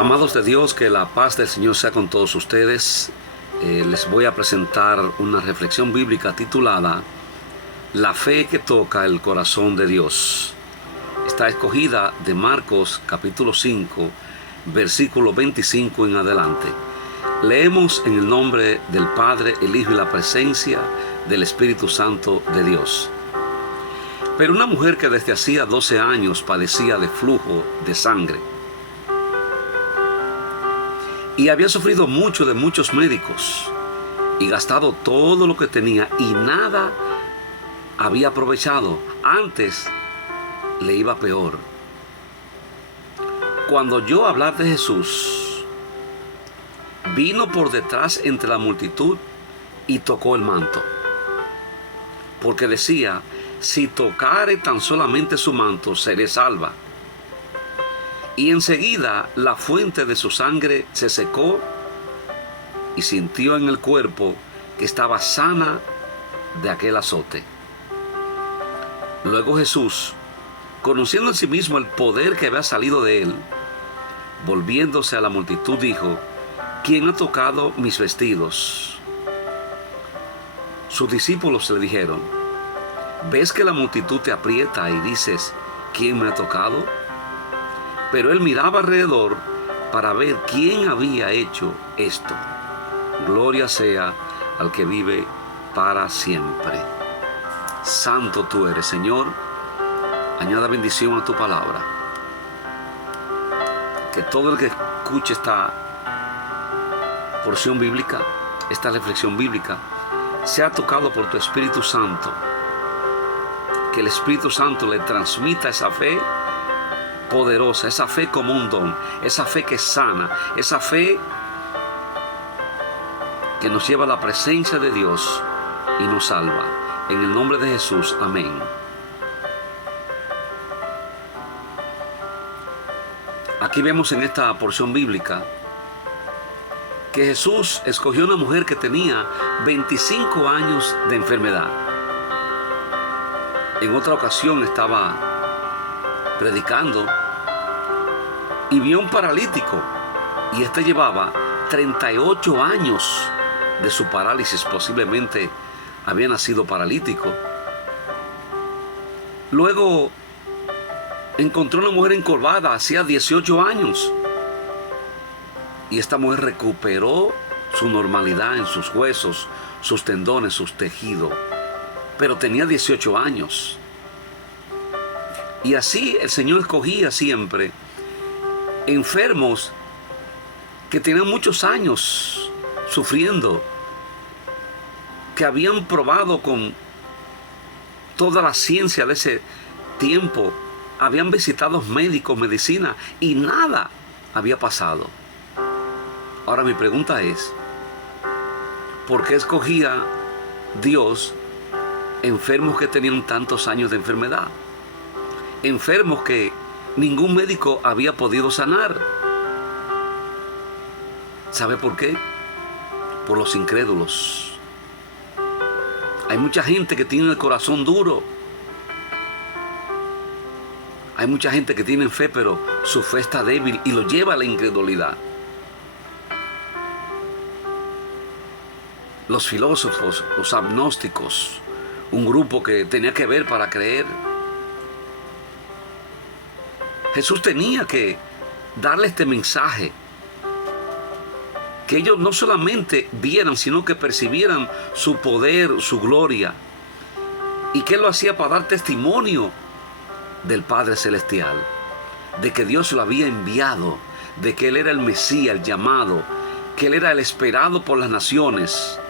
Amados de Dios, que la paz del Señor sea con todos ustedes. Les voy a presentar una reflexión bíblica titulada La fe que toca el corazón de Dios. Está escogida de Marcos capítulo 5, versículo 25 en adelante. Leemos en el nombre del Padre, el Hijo y la presencia del Espíritu Santo de Dios. Pero una mujer que desde hacía 12 años padecía de flujo de sangre y había sufrido mucho de muchos médicos y gastado todo lo que tenía y nada había aprovechado. Antes le iba peor. Cuando oyó hablar de Jesús, vino por detrás entre la multitud y tocó el manto, porque decía: si tocare tan solamente su manto, seré salva. Y enseguida la fuente de su sangre se secó y sintió en el cuerpo que estaba sana de aquel azote. Luego Jesús, conociendo en sí mismo el poder que había salido de él, volviéndose a la multitud, dijo: ¿quién ha tocado mis vestidos? Sus discípulos le dijeron: ¿ves que la multitud te aprieta y dices: ¿quién me ha tocado? Pero él miraba alrededor para ver quién había hecho esto. Gloria sea al que vive para siempre. Santo tú eres, Señor. Añada bendición a tu palabra. Que todo el que escuche esta porción bíblica, esta reflexión bíblica, sea tocado por tu Espíritu Santo. Que el Espíritu Santo le transmita esa fe poderosa, esa fe como un don, esa fe que sana, esa fe que nos lleva a la presencia de Dios y nos salva. En el nombre de Jesús, amén. Aquí vemos en esta porción bíblica que Jesús escogió una mujer que tenía 25 años de enfermedad. En otra ocasión estaba predicando y vio un paralítico, y este llevaba 38 años de su parálisis. Posiblemente había nacido paralítico. Luego encontró una mujer encorvada, hacía 18 años, y esta mujer recuperó su normalidad en sus huesos, sus tendones, sus tejidos, pero tenía 18 años. Y así el Señor escogía siempre enfermos que tenían muchos años sufriendo, que habían probado con toda la ciencia de ese tiempo, habían visitado médicos, medicina, y nada había pasado. Ahora mi pregunta es: ¿por qué escogía Dios enfermos que tenían tantos años de enfermedad? Enfermos que ningún médico había podido sanar. ¿Sabe por qué? Por los incrédulos. Hay mucha gente que tiene el corazón duro. Hay mucha gente que tiene fe, pero su fe está débil y lo lleva a la incredulidad. Los filósofos, los agnósticos, un grupo que tenía que ver para creer. Jesús tenía que darle este mensaje, que ellos no solamente vieran, sino que percibieran su poder, su gloria, y que Él lo hacía para dar testimonio del Padre Celestial, de que Dios lo había enviado, de que Él era el Mesías, el llamado, que Él era el esperado por las naciones.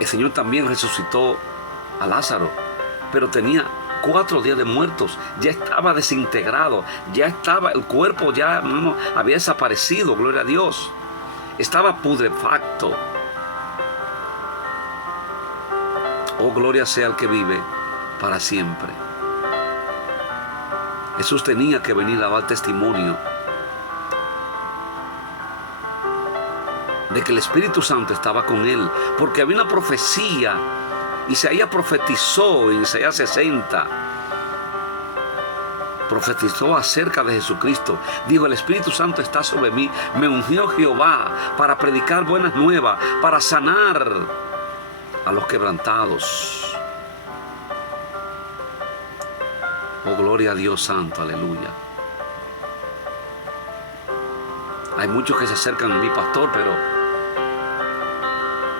El Señor también resucitó a Lázaro, pero tenía 4 días de muertos, ya estaba desintegrado, ya estaba, el cuerpo ya había desaparecido, gloria a Dios, estaba putrefacto. Oh, gloria sea al que vive para siempre. Jesús tenía que venir a dar testimonio de que el Espíritu Santo estaba con él, porque había una profecía. Isaías profetizó en Isaías 60 profetizó acerca de Jesucristo. Dijo: el Espíritu Santo está sobre mí, me ungió Jehová para predicar buenas nuevas, para sanar a los quebrantados. Oh, gloria a Dios santo, aleluya. Hay muchos que se acercan a mí, pastor, pero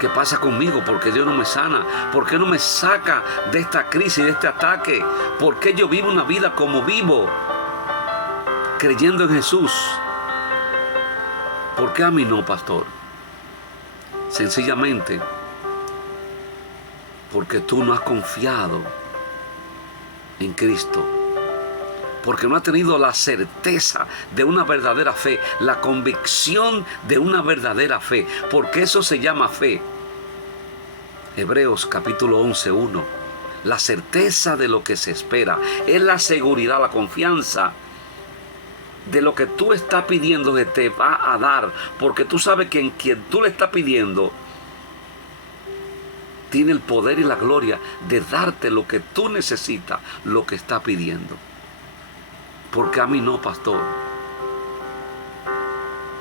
¿qué pasa conmigo? ¿Por qué Dios no me sana? ¿Por qué no me saca de esta crisis, de este ataque? ¿Por qué yo vivo una vida como vivo, creyendo en Jesús? ¿Por qué a mí no, pastor? Sencillamente porque tú no has confiado en Cristo. Porque no has tenido la certeza de una verdadera fe, la convicción de una verdadera fe, porque eso se llama fe. Hebreos capítulo 11:1. La certeza de lo que se espera es la seguridad, la confianza de lo que tú estás pidiendo que te va a dar, porque tú sabes que en quien tú le estás pidiendo tiene el poder y la gloria de darte lo que tú necesitas, lo que estás pidiendo. Porque a mí no, pastor.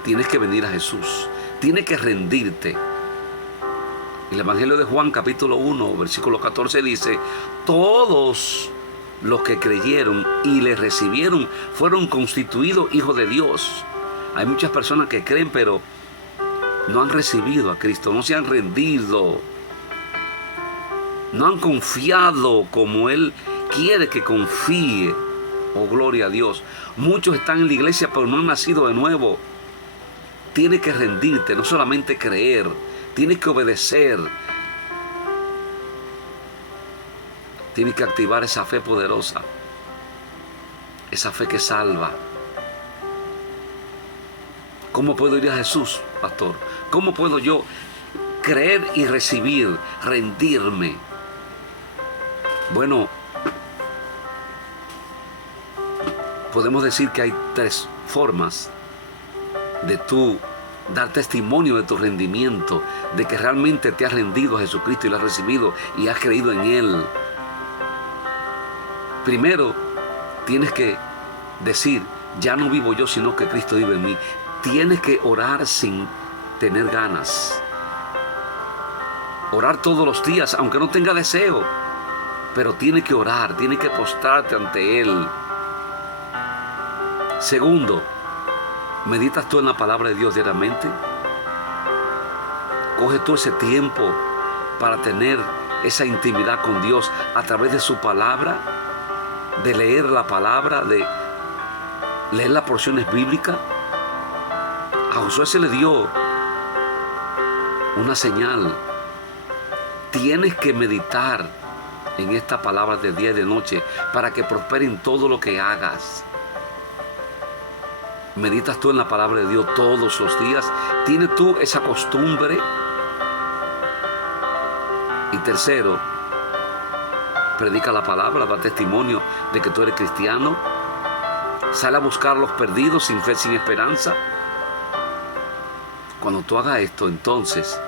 Tienes que venir a Jesús. Tienes que rendirte. El Evangelio de Juan capítulo 1, versículo 14 dice: todos los que creyeron y le recibieron fueron constituidos hijos de Dios. Hay muchas personas que creen, pero no han recibido a Cristo, no se han rendido, no han confiado como Él quiere que confíe. Oh, gloria a Dios. Muchos están en la iglesia, pero no han nacido de nuevo. Tienes que rendirte, no solamente creer, tienes que obedecer. Tienes que activar esa fe poderosa, esa fe que salva. ¿Cómo puedo ir a Jesús, pastor? ¿Cómo puedo yo creer y recibir, rendirme? Bueno, podemos decir que hay 3 formas de tú dar testimonio de tu rendimiento, de que realmente te has rendido a Jesucristo y lo has recibido y has creído en Él. Primero, tienes que decir: ya no vivo yo, sino que Cristo vive en mí. Tienes que orar sin tener ganas. Orar todos los días, aunque no tenga deseo. Pero tienes que orar, tienes que postrarte ante Él. Segundo, ¿meditas tú en la palabra de Dios diariamente? Coge tú ese tiempo para tener esa intimidad con Dios a través de su palabra, de leer la palabra, de leer las porciones bíblicas. A Josué se le dio una señal. Tienes que meditar en esta palabra de día y de noche para que prospere en todo lo que hagas. ¿Meditas tú en la palabra de Dios todos los días? ¿Tienes tú esa costumbre? Y tercero, predica la palabra, da testimonio de que tú eres cristiano. Sale a buscar a los perdidos sin fe, sin esperanza. Cuando tú hagas esto, entonces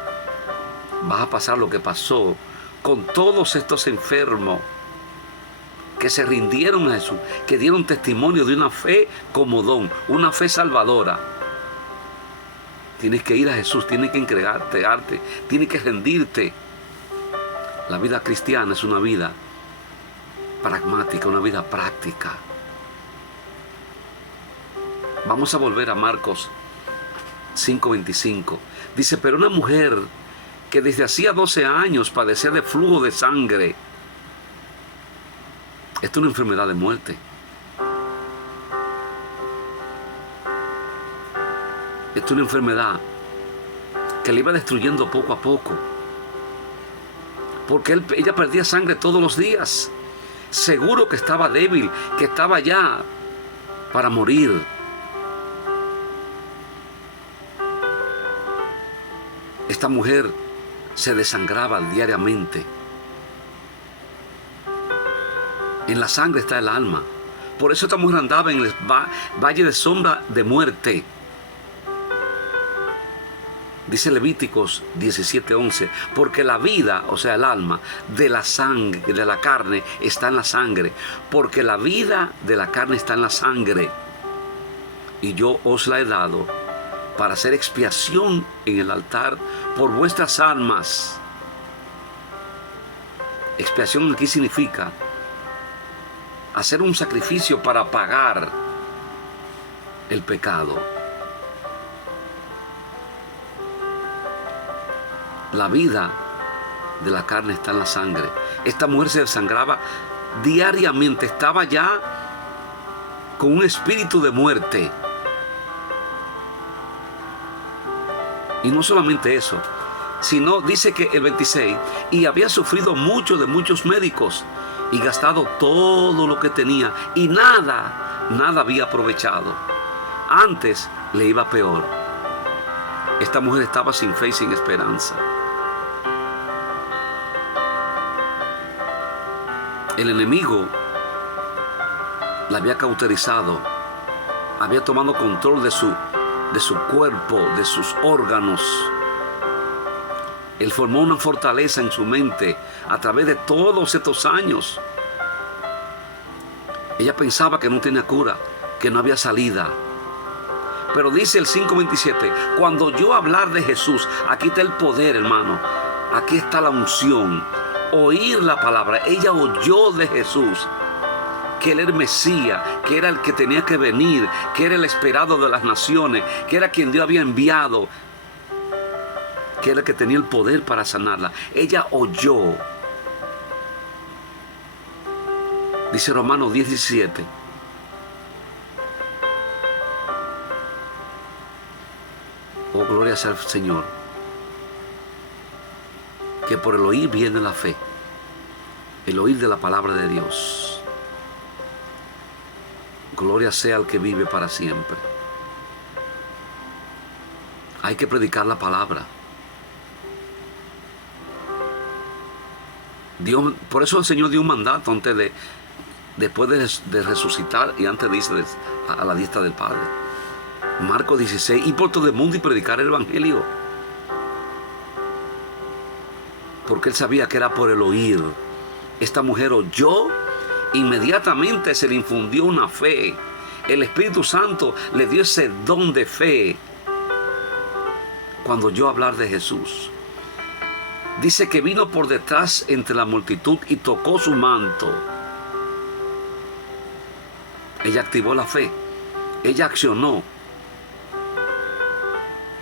vas a pasar lo que pasó con todos estos enfermos que se rindieron a Jesús, que dieron testimonio de una fe como don, una fe salvadora. Tienes que ir a Jesús, tienes que entregarte, tienes que rendirte. La vida cristiana es una vida pragmática, una vida práctica. Vamos a volver a Marcos 5:25. Dice: pero una mujer que desde hacía 12 años padecía de flujo de sangre. Esto es una enfermedad de muerte. Esto es una enfermedad que le iba destruyendo poco a poco. Porque ella perdía sangre todos los días. Seguro que estaba débil, que estaba ya para morir. Esta mujer se desangraba diariamente. En la sangre está el alma. Por eso esta mujer andaba en el valle de sombra de muerte. Dice Levíticos 17:11, porque la vida, o sea el alma, de la sangre, de la carne, está en la sangre. Porque la vida de la carne está en la sangre. Y yo os la he dado para hacer expiación en el altar por vuestras almas. Expiación aquí significa hacer un sacrificio para pagar el pecado. La vida de la carne está en la sangre. Esta mujer se desangraba diariamente, estaba ya con un espíritu de muerte. Y no solamente eso, sino dice que el 26, y había sufrido mucho de muchos médicos y gastado todo lo que tenía y nada había aprovechado. Antes le iba peor. Esta mujer estaba sin fe y sin esperanza. El enemigo la había cauterizado, había tomado control de su cuerpo, de sus órganos. Él formó una fortaleza en su mente a través de todos estos años. Ella pensaba que no tenía cura, que no había salida. Pero dice el 5:27, cuando yo hablar de Jesús, aquí está el poder, hermano. Aquí está la unción. Oír la palabra. Ella oyó de Jesús, que Él era el Mesías, que era el que tenía que venir, que era el esperado de las naciones, que era quien Dios había enviado, que era el que tenía el poder para sanarla. Ella oyó. Dice Romanos 10:17. Oh, gloria sea al Señor. Que por el oír viene la fe. El oír de la palabra de Dios. Gloria sea al que vive para siempre. Hay que predicar la palabra. Dios, por eso el Señor dio un mandato después de resucitar y antes de irse a la diestra del Padre. Marcos 16, y por todo el mundo y predicar el Evangelio. Porque Él sabía que era por el oír. Esta mujer oyó, inmediatamente se le infundió una fe. El Espíritu Santo le dio ese don de fe cuando oyó hablar de Jesús. Dice que vino por detrás entre la multitud y tocó su manto. Ella activó la fe. Ella accionó.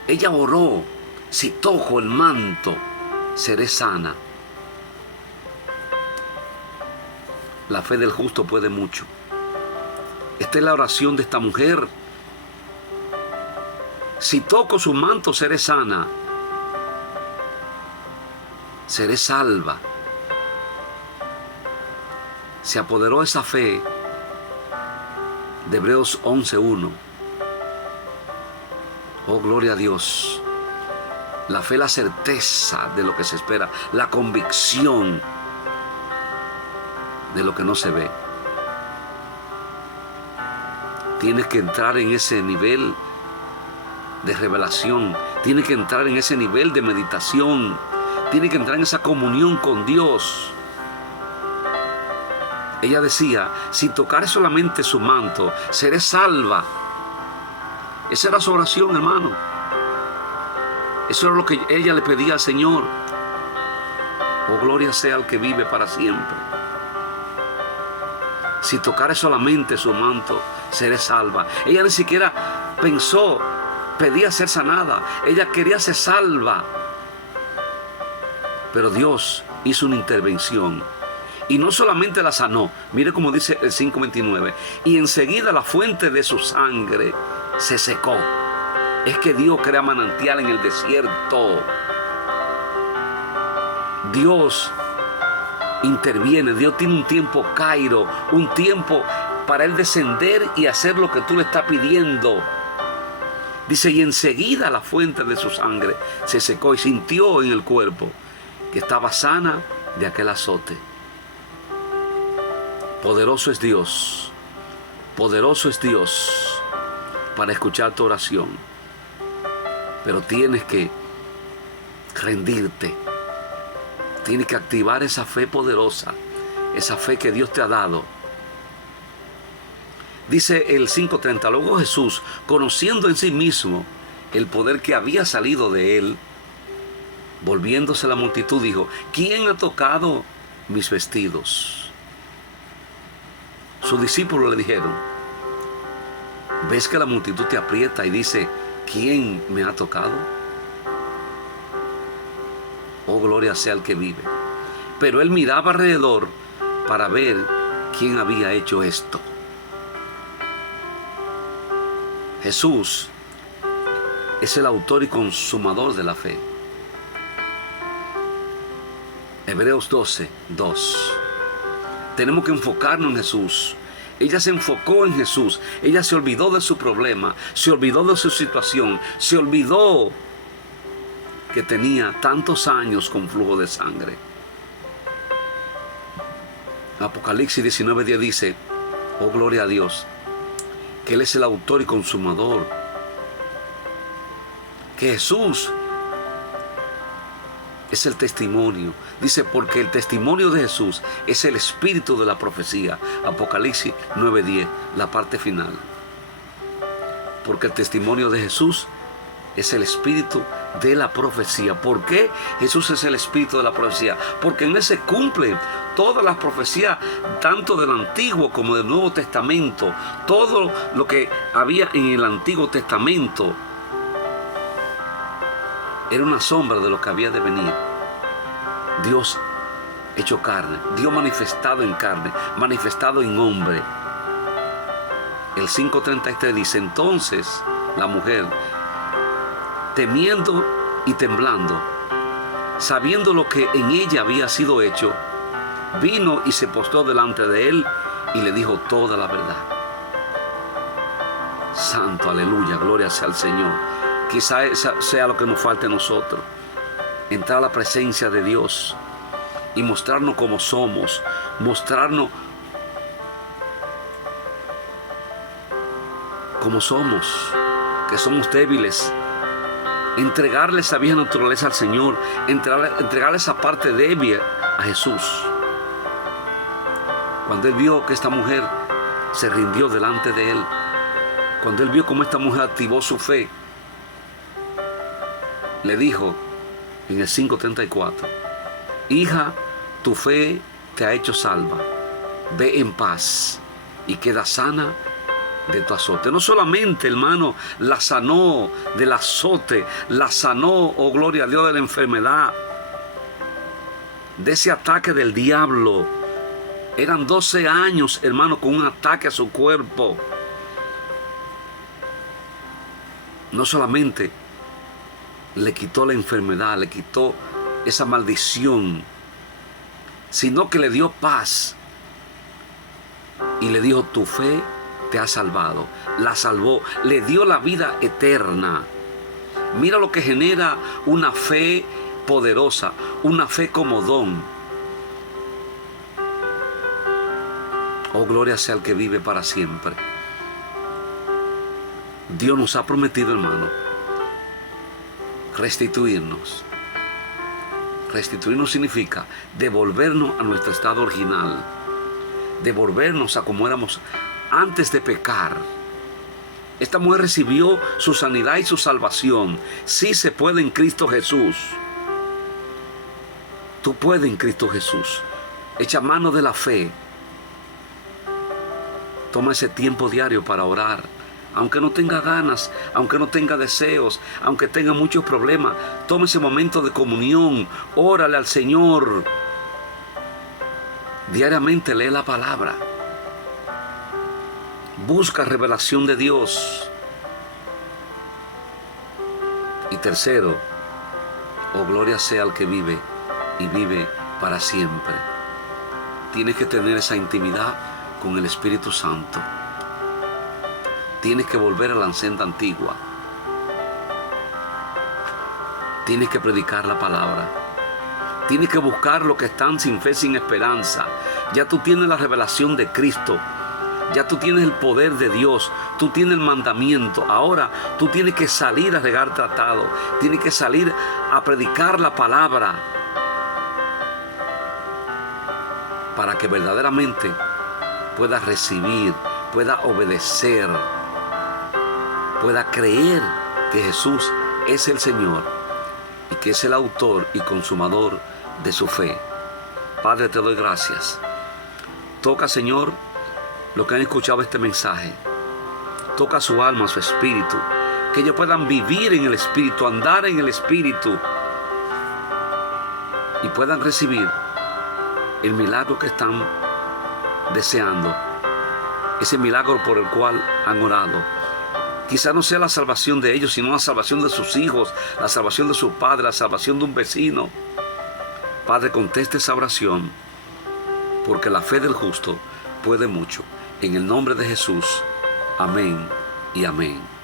Ella oró. Si toco el manto, seré sana. La fe del justo puede mucho. Esta es la oración de esta mujer. Si toco su manto, seré sana. Seré salva. Se apoderó esa fe de Hebreos 11:1. Oh, gloria a Dios. La fe, la certeza de lo que se espera, la convicción de lo que no se ve. Tienes que entrar en ese nivel de revelación, tienes que entrar en ese nivel de meditación, tienes que entrar en esa comunión con Dios. Ella decía, si tocare solamente su manto, seré salva. Esa era su oración, hermano. Eso era lo que ella le pedía al Señor. Oh, gloria sea al que vive para siempre. Si tocare solamente su manto, seré salva. Ella ni siquiera pensó, pedía ser sanada. Ella quería ser salva. Pero Dios hizo una intervención. Y no solamente la sanó. Mire cómo dice el 5:29. Y enseguida la fuente de su sangre se secó. Es que Dios crea manantial en el desierto. Dios interviene. Dios tiene un tiempo Cairo, un tiempo para Él descender y hacer lo que tú le estás pidiendo. Dice, y enseguida la fuente de su sangre se secó y sintió en el cuerpo que estaba sana de aquel azote. Poderoso es Dios. Poderoso es Dios para escuchar tu oración. Pero tienes que rendirte. Tienes que activar esa fe poderosa, esa fe que Dios te ha dado. Dice el 5:30, luego Jesús, conociendo en sí mismo el poder que había salido de él, volviéndose a la multitud, dijo: ¿quién ha tocado mis vestidos? Sus discípulos le dijeron: ¿ves que la multitud te aprieta y dice: ¿quién me ha tocado? Oh, gloria sea al que vive. Pero él miraba alrededor para ver quién había hecho esto. Jesús es el autor y consumador de la fe. Hebreos 12:2. Tenemos que enfocarnos en Jesús. Ella se enfocó en Jesús. Ella se olvidó de su problema, se olvidó de su situación, se olvidó que tenía tantos años con flujo de sangre. Apocalipsis 19:10 dice: oh, gloria a Dios, que Él es el autor y consumador. Que Jesús es el testimonio. Dice, porque el testimonio de Jesús es el espíritu de la profecía. Apocalipsis 9:10, la parte final. Porque el testimonio de Jesús es el espíritu de la profecía. ¿Por qué Jesús es el espíritu de la profecía? Porque en Él se cumplen todas las profecías, tanto del Antiguo como del Nuevo Testamento. Todo lo que había en el Antiguo Testamento era una sombra de lo que había de venir. Dios hecho carne, Dios manifestado en carne, manifestado en hombre. El 5:33 dice: entonces la mujer, temiendo y temblando, sabiendo lo que en ella había sido hecho, vino y se postró delante de él y le dijo toda la verdad. Santo, aleluya, gloria sea al Señor. Quizá esa sea lo que nos falta a nosotros: entrar a la presencia de Dios y mostrarnos como somos, mostrarnos como somos, que somos débiles. Entregarle esa vieja naturaleza al Señor, entregarle esa parte débil a Jesús. Cuando Él vio que esta mujer se rindió delante de Él, cuando Él vio cómo esta mujer activó su fe, le dijo en el 5:34: hija, tu fe te ha hecho salva, ve en paz y queda sana de tu azote. No solamente, hermano, la sanó del azote, la sanó, oh gloria a Dios, de la enfermedad, de ese ataque del diablo. Eran 12 años, hermano, con un ataque a su cuerpo. No solamente le quitó la enfermedad, le quitó esa maldición, sino que le dio paz y le dijo: tu fe te ha salvado. La salvó, le dio la vida eterna. Mira lo que genera una fe poderosa, una fe como don. Oh, gloria sea el que vive para siempre. Dios nos ha prometido, hermano, restituirnos. Restituirnos significa devolvernos a nuestro estado original, devolvernos a como éramos antes de pecar. Esta mujer recibió su sanidad y su salvación. Sí se puede en Cristo Jesús. Tú puedes en Cristo Jesús. Echa mano de la fe. Toma ese tiempo diario para orar. Aunque no tenga ganas, aunque no tenga deseos, aunque tenga muchos problemas, toma ese momento de comunión. Órale al Señor. Diariamente lee la palabra. Busca revelación de Dios. Y tercero, oh, gloria sea al que vive y vive para siempre. Tienes que tener esa intimidad con el Espíritu Santo. Tienes que volver a la senda antigua. Tienes que predicar la palabra. Tienes que buscar los que están sin fe, sin esperanza. Ya tú tienes la revelación de Cristo. Ya tú tienes el poder de Dios, tú tienes el mandamiento. Ahora tú tienes que salir a regar tratado, tienes que salir a predicar la palabra para que verdaderamente puedas recibir, puedas obedecer, puedas creer que Jesús es el Señor y que es el autor y consumador de su fe. Padre, te doy gracias. Toca, Señor, los que han escuchado este mensaje. Toca su alma, su espíritu, que ellos puedan vivir en el espíritu, andar en el espíritu y puedan recibir el milagro que están deseando, ese milagro por el cual han orado. Quizá no sea la salvación de ellos, sino la salvación de sus hijos, la salvación de su padre, la salvación de un vecino. Padre, conteste esa oración, porque la fe del justo puede mucho. En el nombre de Jesús. Amén y amén.